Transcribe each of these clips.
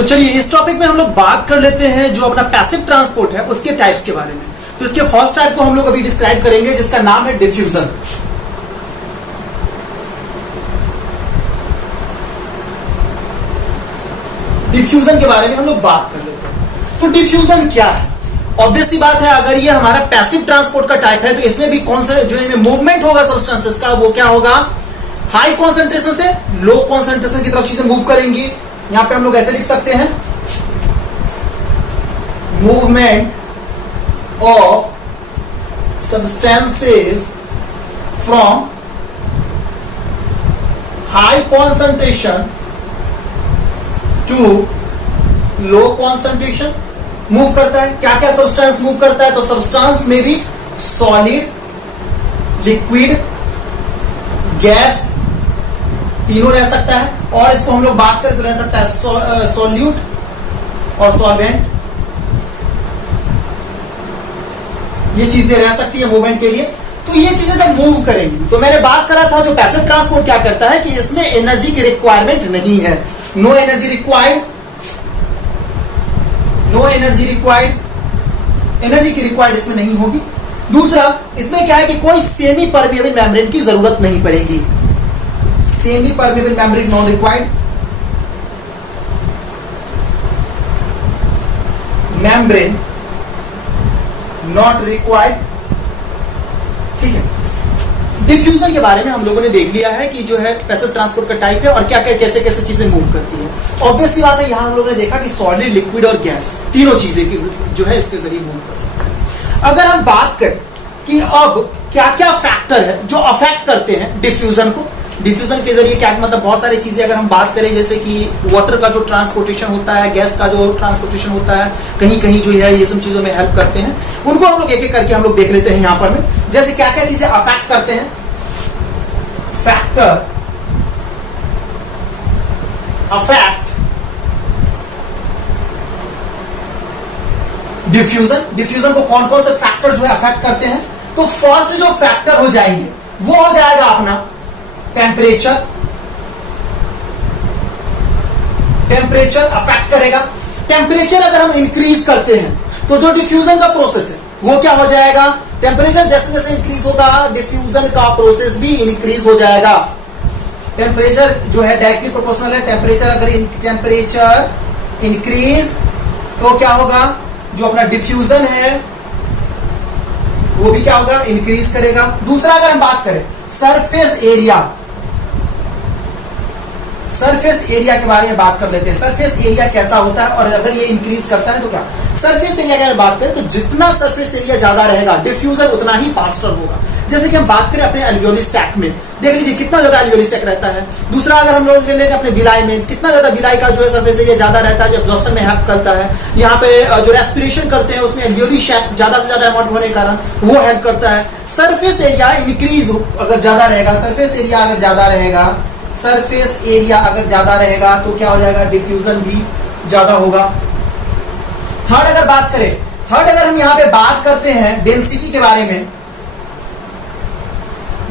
तो चलिए इस टॉपिक में हम लोग बात कर लेते हैं जो अपना पैसिव ट्रांसपोर्ट है उसके टाइप्स के बारे में। तो इसके फर्स्ट टाइप को हम लोग अभी डिस्क्राइब करेंगे जिसका नाम है डिफ्यूजन। डिफ्यूजन के बारे में हम लोग बात कर लेते हैं। तो डिफ्यूजन क्या है? ऑब्वियस सी बात है, अगर ये हमारा पैसिव ट्रांसपोर्ट का टाइप है तो इसमें भी जो इनमें मूवमेंट होगा सब्सटेंसेस का वो क्या होगा, हाई कॉन्सेंट्रेशन से लो कॉन्सेंट्रेशन की तरफ चीजें मूव करेंगी। यहां पे हम लोग ऐसे लिख सकते हैं, movement of substances from high concentration to low concentration move करता है। क्या क्या सब्सटेंस मूव करता है? तो सब्सटेंस में भी सॉलिड, लिक्विड, गैस तीनों रह सकता है, और इसको हम लोग बात करें तो रह सकता है सॉल्यूट और सॉल्वेंट। ये चीजें रह सकती है मूवमेंट के लिए। तो ये चीजें जब मूव करेंगी तो मैंने बात करा था जो पैसिव ट्रांसपोर्ट क्या करता है कि इसमें एनर्जी की रिक्वायरमेंट नहीं है, no energy required, no energy required, energy की रिक्वायर्ड इसमें नहीं होगी। दूसरा, इसमें क्या है कि कोई सेमी परमेबल मेम्ब्रेन की जरूरत नहीं पड़ेगी, semi permeable membrane non required, membrane not required. ठीक है, डिफ्यूजन के बारे में हम लोगों ने देख लिया है कि जो है पैसिव ट्रांसपोर्ट का टाइप है और क्या क्या कैसे कैसे चीजें मूव करती है। ऑब्वियस सी बात है, यहां हम लोगों ने देखा कि सॉलिड, लिक्विड और गैस तीनों चीजें जो है इसके जरिए मूव कर सकते हैं। अगर हम बात करें कि अब क्या क्या फैक्टर है जो अफेक्ट करते हैं डिफ्यूजन को, डिफ्यूजन के जरिए क्या मतलब बहुत सारी चीजें अगर हम बात करें, जैसे कि वाटर का जो ट्रांसपोर्टेशन होता है, गैस का जो ट्रांसपोर्टेशन होता है, कहीं कहीं जो है ये सब चीजों में हेल्प करते हैं। उनको हम लोग एक एक करके हम लोग देख लेते हैं यहां पर में। जैसे क्या क्या चीजें अफेक्ट करते हैं, फैक्टर अफेक्ट डिफ्यूजन। डिफ्यूजन को कौन कौन से फैक्टर जो है अफेक्ट करते हैं? तो फर्स्ट जो फैक्टर हो जाएंगे वो हो जाएगा अपना टेम्परेचर। टेम्परेचर अफेक्ट करेगा। टेम्परेचर अगर हम इंक्रीज करते हैं तो जो डिफ्यूजन का प्रोसेस है वो क्या हो जाएगा, टेम्परेचर जैसे जैसे इंक्रीज होगा डिफ्यूजन का प्रोसेस भी इंक्रीज हो जाएगा। टेम्परेचर जो है डायरेक्टली प्रोपोर्शनल है, टेम्परेचर अगर टेम्परेचर इंक्रीज तो क्या होगा, जो अपना डिफ्यूजन है वो भी क्या होगा, इंक्रीज करेगा। दूसरा अगर हम बात करें सरफेस एरिया, सरफेस एरिया के बारे में बात कर लेते हैं। सरफेस एरिया कैसा होता है और अगर ये इंक्रीज करता है तो क्या, सरफेस एरिया की अगर बात करें तो जितना सरफेस एरिया ज्यादा रहेगा डिफ्यूजन उतना ही फास्टर होगा। जैसे कि हम बात करें अपने अल्वियोली सैक में, देख लीजिए कितना ज्यादा अल्वियोली सैक रहता है। दूसरा अगर हम लोग ले लेते हैं अपने विलाई में, कितना ज्यादा विलाई का जो है सरफेस एरिया ज्यादा रहता है, जो एब्जॉर्प्शन में हेल्प करता है। यहाँ पे जो रेस्पिरेशन करते हैं उसमें अल्वियोली सैक ज्यादा से ज्यादा अमाउंट होने के कारण वो हेल्प करता है। सरफेस एरिया इंक्रीज अगर ज्यादा रहेगा, सरफेस एरिया अगर ज्यादा रहेगा, सरफेस एरिया अगर ज्यादा रहेगा तो क्या हो जाएगा, डिफ्यूजन भी ज्यादा होगा। थर्ड अगर बात करें, थर्ड अगर हम यहां पे बात करते हैं डेंसिटी के बारे में,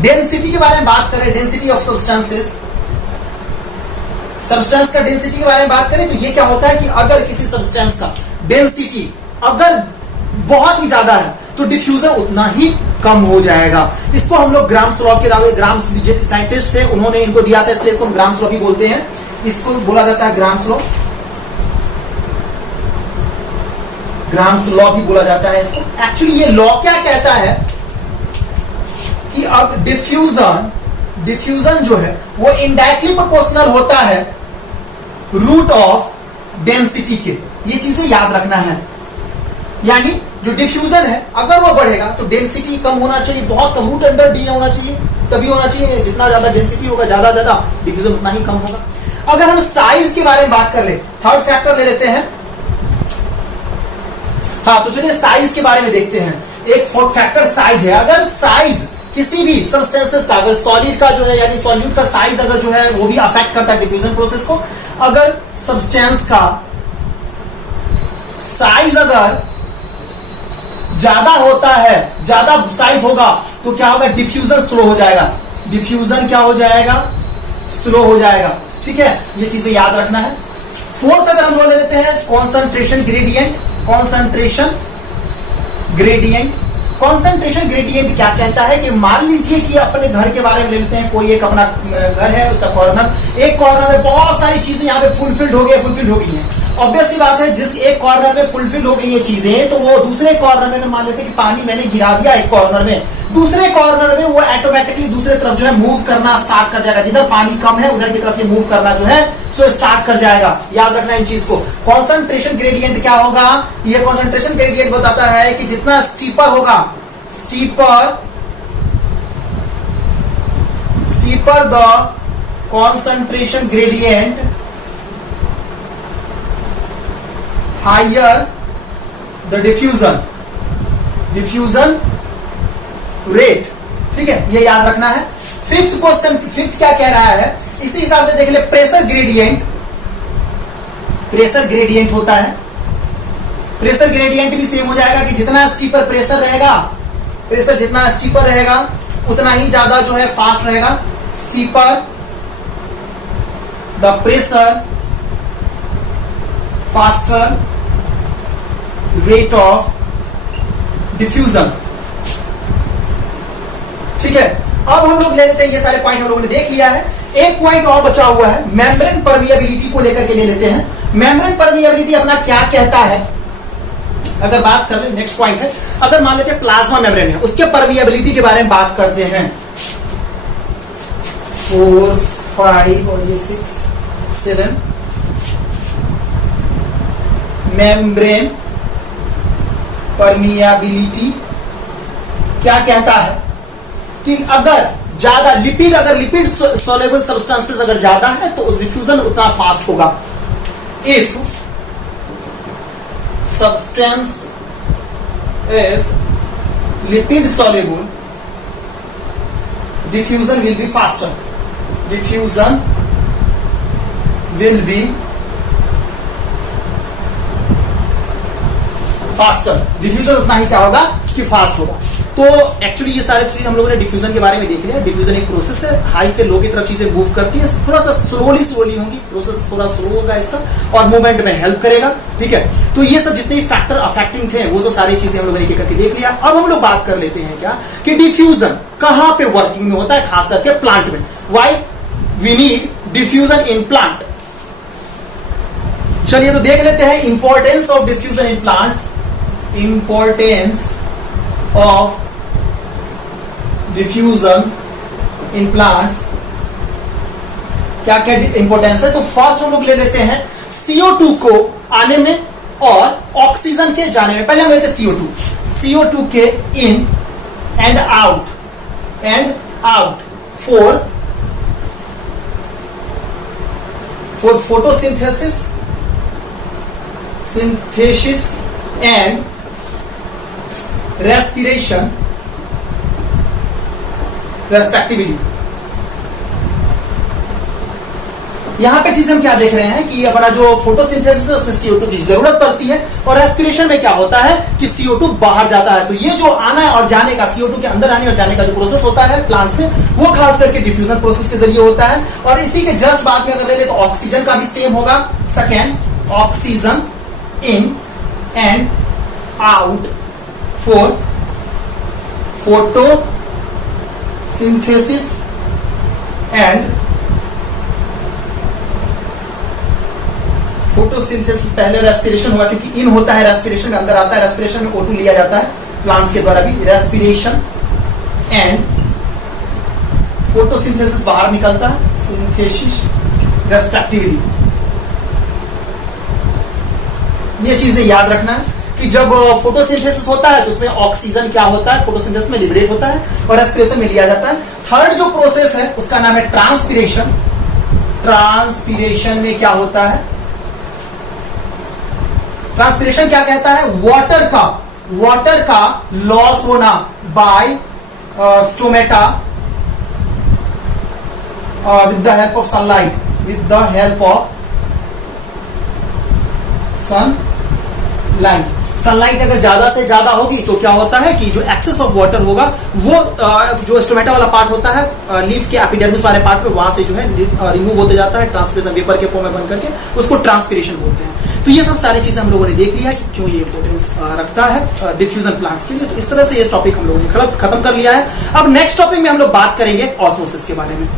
डेंसिटी के बारे में बात करें, डेंसिटी ऑफ सब्सटेंसेस, सब्सटेंस का डेंसिटी के बारे में बात करें तो ये क्या होता है कि अगर किसी सब्सटेंस का डेंसिटी अगर बहुत ही ज्यादा है तो डिफ्यूजन उतना ही कम हो जाएगा। इसको हम लोग ग्राम्स लॉ के दावे, ग्राम्स साइंटिस्ट थे उन्होंने इनको दिया था, इसलिए इसको हम ग्राम्स लॉ भी बोलते हैं। इसको बोला जाता है ग्राम्स लॉ, ग्राम्स लॉ भी बोला जाता है इसको। एक्चुअली ये लॉ क्या कहता है कि अब डिफ्यूजन जो है वो इनडायरेक्टली प्रोपोर्शनल होता है रूट ऑफ डेंसिटी के। ये चीजें याद रखना है, यानी जो डिफ्यूजन है अगर वो बढ़ेगा तो डेंसिटी कम होना चाहिए, बहुत कम, रूट अंडर डी होना चाहिए, तभी होना चाहिए। जितना ज्यादा डेंसिटी होगा ज्यादा ज्यादा डिफ्यूजन उतना ही कम होगा। अगर हम साइज के बारे में बात कर ले, थर्ड फैक्टर ले लेते हैं। हाँ, तो चलिए साइज के बारे में देखते हैं। एक फैक्टर साइज है। अगर साइज किसी भी सब्सटेंसेस का, अगर सॉलिड का जो है यानी सॉल्यूट का साइज अगर जो है वो भी अफेक्ट करता है डिफ्यूजन प्रोसेस को। अगर सब्सटेंस का साइज अगर ज्यादा होता है, ज्यादा साइज होगा तो क्या होगा, डिफ्यूजन स्लो हो जाएगा। डिफ्यूजन क्या हो जाएगा, स्लो हो जाएगा। ठीक है, ये चीजें याद रखना है। फोर्थ अगर हम लोग ले लेते हैं concentration gradient. Concentration gradient, concentration gradient क्या कहता है कि मान लीजिए कि अपने घर के बारे में ले लेते हैं, कोई एक अपना घर है, उसका कॉर्नर, एक कॉर्नर में बहुत सारी चीजें यहाँ पे फुलफिल्ड हो गई हैं। ऑब्वियस सी बात है, जिस एक कॉर्नर में फुलफिल हो गई ये चीजें, तो वो दूसरे कॉर्नर में मान लेते हैं कि पानी मैंने गिरा दिया एक कॉर्नर में, दूसरे कॉर्नर में वो ऑटोमेटिकली दूसरे तरफ जो है मूव करना स्टार्ट कर जाएगा। जिधर पानी कम है उधर की तरफ ये मूव करना जो है सो स्टार्ट कर जाएगा। याद रखना इन चीज को। कॉन्सेंट्रेशन ग्रेडियंट क्या होगा? ये कॉन्सेंट्रेशन ग्रेडियंट बताता है कि जितना स्टीपर होगा, steeper the concentration gradient, higher the diffusion rate. ठीक है, ये याद रखना है। फिफ्थ क्वेश्चन, फिफ्थ क्या कह रहा है, इसी हिसाब से देख ले। प्रेशर ग्रेडियंट, प्रेशर ग्रेडियंट होता है, प्रेशर ग्रेडियंट भी सेम हो जाएगा कि जितना स्टीपर प्रेशर रहेगा, प्रेशर जितना स्टीपर रहेगा उतना ही ज्यादा जो है फास्ट रहेगा। Steeper the pressure faster rate of diffusion. ठीक है, अब हम लोग ले लेते हैं, ये सारे पॉइंट हम लोगों ने देख लिया है। एक पॉइंट और बचा हुआ है, मेम्ब्रेन परमिएबिलिटी को लेकर के ले लेते हैं। मेम्ब्रेन परमिएबिलिटी अपना क्या कहता है? अगर बात कर ले, नेक्स्ट पॉइंट है, अगर मान लेते हैं प्लाज्मा मेम्ब्रेन है, उसके परमिएबिलिटी के बारे में बात करते हैं। 4, 5 और ये 6, 7 मेम्ब्रेन परमिएबिलिटी क्या कहता है कि अगर ज्यादा लिपिड, अगर लिपिड सोलेबल सब्सटेंसेस अगर ज्यादा है तो डिफ्यूजन उतना फास्ट होगा। If substance is lipid soluble, diffusion will be faster, diffusion will be faster. Diffusion उतना ही क्या होगा कि फास्ट होगा। तो एक्चुअली ये सारी चीज हम लोगों ने डिफ्यूजन के बारे में देख लिया। डिफ्यूजन एक प्रोसेस है, हाई से लो की तरफ चीजें मूव करती है, थोड़ा सा स्लोली होगी, प्रोसेस थोड़ा स्लो होगा इसका और मूवमेंट में हेल्प करेगा। ठीक है, तो ये सब जितने फैक्टर अफेक्टिंग थे वो सब सारी चीजें हम लोगों ने एक करके देख लिया। अब हम लोग बात कर लेते हैं क्या कि डिफ्यूजन कहां पे वर्किंग में होता है, खास करके प्लांट में। Why we need diffusion in plant. चलिए तो देख लेते हैं importance of diffusion in plants. Importance of diffusion in plants, क्या क्या इंपॉर्टेंस है? तो फर्स्ट हम लोग ले लेते हैं CO2 को आने में और ऑक्सीजन के जाने में। पहले हम लेते हैं CO2 के in and out for photosynthesis and respiration respectively. यहां पे चीज हम क्या देख रहे हैं कि अपना जो फोटोसिंथेसिस है उसमें CO2 की जरूरत पड़ती है और रेस्पिरेशन में क्या होता है कि CO2 बाहर जाता है। तो ये जो आना है और जाने का, CO2 के अंदर आने और जाने का जो प्रोसेस होता है प्लांट्स में, वो खास करके डिफ्यूजन प्रोसेस के जरिए होता है। और इसी के जस्ट बाद में अगर ले ले तो ऑक्सीजन का भी सेम होगा। Second, oxygen in and out for photosynthesis and photosynthesis. पहले रेस्पिरेशन होगा क्योंकि इन होता है, रेस्पिरेशन के अंदर आता है, रेस्पिरेशन में O2 लिया जाता है प्लांट्स के द्वारा भी। रेस्पिरेशन एंड फोटोसिंथेसिस बाहर निकलता है, सिंथेसिस रेस्पेक्टिवली। ये चीजें याद रखना है कि जब फोटोसिंथेसिस होता है तो उसमें ऑक्सीजन क्या होता है, फोटोसिंथेसिस में लिबरेट होता है और रेस्पिरेशन में लिया जाता है। थर्ड जो प्रोसेस है उसका नाम है ट्रांसपिरेशन। ट्रांसपिरेशन में क्या होता है? ट्रांसपिरेशन क्या कहता है? वाटर का लॉस होना by stomata with the help of sunlight, with the help of sunlight. Sunlight अगर ज्यादा से ज्यादा होगी तो क्या होता है कि जो एक्सेस ऑफ वाटर होगा वो जो स्टोमेटा वाला पार्ट होता है लीफ के एपिडर्मिस वाले पार्ट पे वहां से जो है रिमूव होते जाता है ट्रांसपिरेशन वेपर के फॉर्म में बन करके, उसको ट्रांसपिरेशन बोलते हैं। तो ये सब सारी चीजें हम लोगों ने देख लिया कि क्यों ये इंपॉर्टेंस रखता है डिफ्यूजन प्लांट्स के लिए। तो इस तरह से ये टॉपिक हम लोगों ने खत्म कर लिया है। अब नेक्स्ट टॉपिक में हम लोग बात करेंगे ऑस्मोसिस के बारे में।